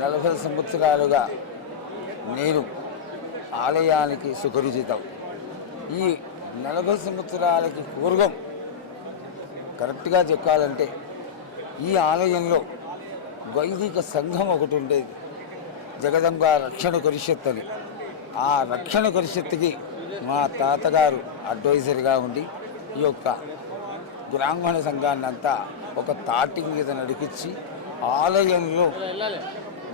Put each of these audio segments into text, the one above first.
నలభై సంవత్సరాలుగా నేను ఆలయానికి సుపరిచితం. ఈ నలభై సంవత్సరాలకి పూర్వం కరెక్ట్గా చెప్పాలంటే ఈ ఆలయంలో వైదిక సంఘం ఒకటి ఉండేది. జగదంబ రక్షణ పరిషత్ అని. ఆ రక్షణ పరిషత్తుకి మా తాతగారు అడ్వైజర్గా ఉండి ఈ యొక్క బ్రాహ్మణ సంఘాన్ని అంతా ఒక తాటి మీద నడిపించి ఆలయంలో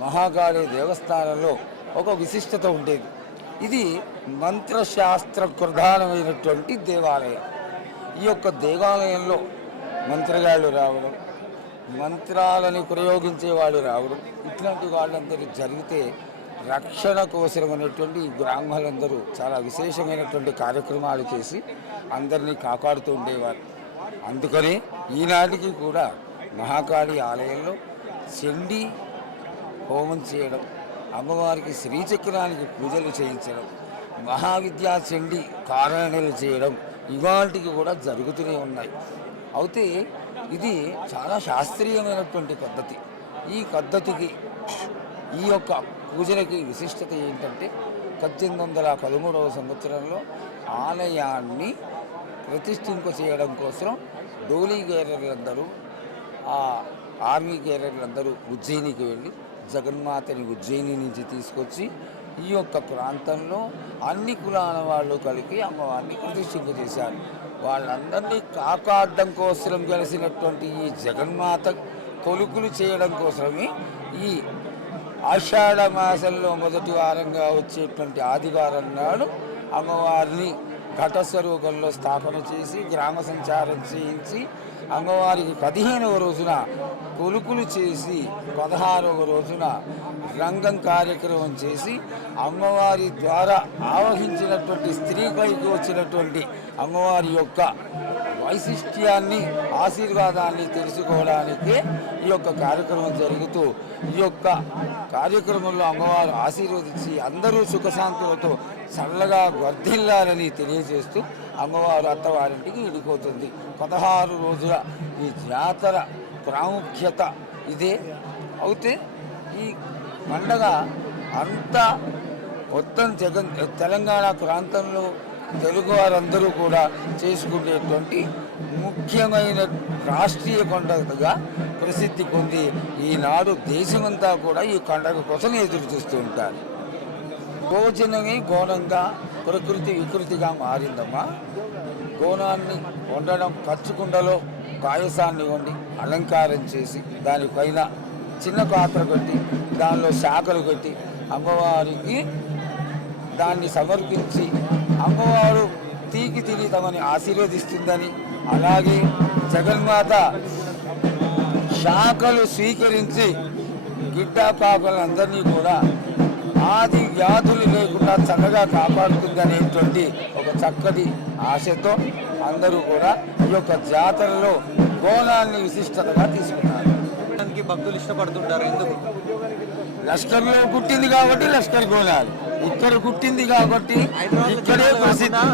మహాకాళి దేవస్థానంలో ఒక విశిష్టత ఉండేది. ఇది మంత్రశాస్త్ర ప్రధానమైనటువంటి దేవాలయం. ఈ యొక్క దేవాలయంలో మంత్రగాళ్ళు రావడం మంత్రాలని ప్రయోగించే వాళ్ళు రావడం ఇట్లాంటి వాళ్ళందరూ జరిగితే రక్షణ కోసమైనటువంటి ఈ బ్రాహ్మణులందరూ చాలా విశేషమైనటువంటి కార్యక్రమాలు చేసి అందరినీ కాపాడుతూ ఉండేవారు. అందుకని ఈనాటికి కూడా మహాకాళి ఆలయంలో చెండి హోమం చేయడం అమ్మవారికి శ్రీచక్రానికి పూజలు చేయించడం మహావిద్యా చండి కారణలు చేయడం ఇవాటికి కూడా జరుగుతూనే ఉన్నాయి. అయితే ఇది చాలా శాస్త్రీయమైనటువంటి పద్ధతి. ఈ పద్ధతికి ఈ యొక్క పూజలకి విశిష్టత ఏంటంటే పద్దెనిమిది వందల పదమూడవ సంవత్సరంలో ఆలయాన్ని ప్రతిష్ఠింప చేయడం కోసం డోలీ గేరర్లందరూ ఆ ఆర్మీ గేరర్లందరూ ఉజ్జయినికి వెళ్ళి జగన్మాతని ఉజ్జయిని నుంచి తీసుకొచ్చి ఈ యొక్క ప్రాంతంలో అన్ని కులాల వాళ్ళు కలిపి అమ్మవారిని ప్రతిష్ఠింప చేశారు వాళ్ళందరినీ కాపాడడం కోసం కలిసినటువంటి ఈ జగన్మాత కొలుకులు చేయడం కోసమే ఈ ఆషాఢ మాసంలో మొదటి వారంగా వచ్చేటువంటి ఆదివారం నాడు అమ్మవారిని ఘటస్వరూపంలో స్థాపన చేసి గ్రామ సంచారం చేయించి అమ్మవారికి పదిహేనవ రోజున కొలుకులు చేసి పదహారవ రోజున రంగం కార్యక్రమం చేసి అమ్మవారి ద్వారా ఆవహించినటువంటి స్త్రీపైకి వచ్చినటువంటి అమ్మవారి యొక్క వైశిష్ట్యాన్ని ఆశీర్వాదాన్ని తెలుసుకోవడానికి ఈ యొక్క కార్యక్రమం జరుగుతూ ఈ యొక్క కార్యక్రమంలో అమ్మవారు ఆశీర్వదించి అందరూ సుఖశాంతులతో చల్లగా వర్ధిల్లాలని తెలియజేస్తూ అమ్మవారు అత్తవారింటికి ఇడిపోతుంది పదహారు రోజుల ఈ జాతర ప్రాముఖ్యత ఇదే. అయితే ఈ పండగ అంతా మొత్తం జగన్ తెలంగాణ ప్రాంతంలో తెలుగు వారందరూ కూడా చేసుకునేటువంటి ముఖ్యమైన రాష్ట్రీయ పండుగగా ప్రసిద్ధి పొంది ఈనాడు దేశమంతా కూడా ఈ పండుగ కోసం ఎదురు చూస్తూ ఉంటారు. భోజనమే గోణంగా ప్రకృతి వికృతిగా మారిందమ్మా. గోనాన్ని వండడం పచ్చుకుండలో పాయసాన్ని వండి అలంకారం చేసి దానిపైన చిన్న పాత్ర కొట్టి దానిలో శాఖలు కొట్టి అమ్మవారికి దాన్ని సమర్పించి అమ్మవారు తీకి తిని తమని ఆశీర్వదిస్తుందని అలాగే జగన్మాత శాఖలు స్వీకరించి గిడ్డా పాపలందరినీ కూడా ఆది వ్యాధులు లేకుండా చక్కగా కాపాడుతుందనేటువంటి ఒక చక్కటి ఆశతో అందరూ కూడా ఈ యొక్క జాతరలో గోణాన్ని విశిష్టతగా తీసుకున్నారు. దానికి భక్తులు ఇష్టపడుతుంటారు. ఎందుకు? లష్కర్లో పుట్టింది కాబట్టి లష్కర్ గోళాలు. ఇక్కడ పుట్టింది కాబట్టి ఇక్కడే ప్రసిద్ధి.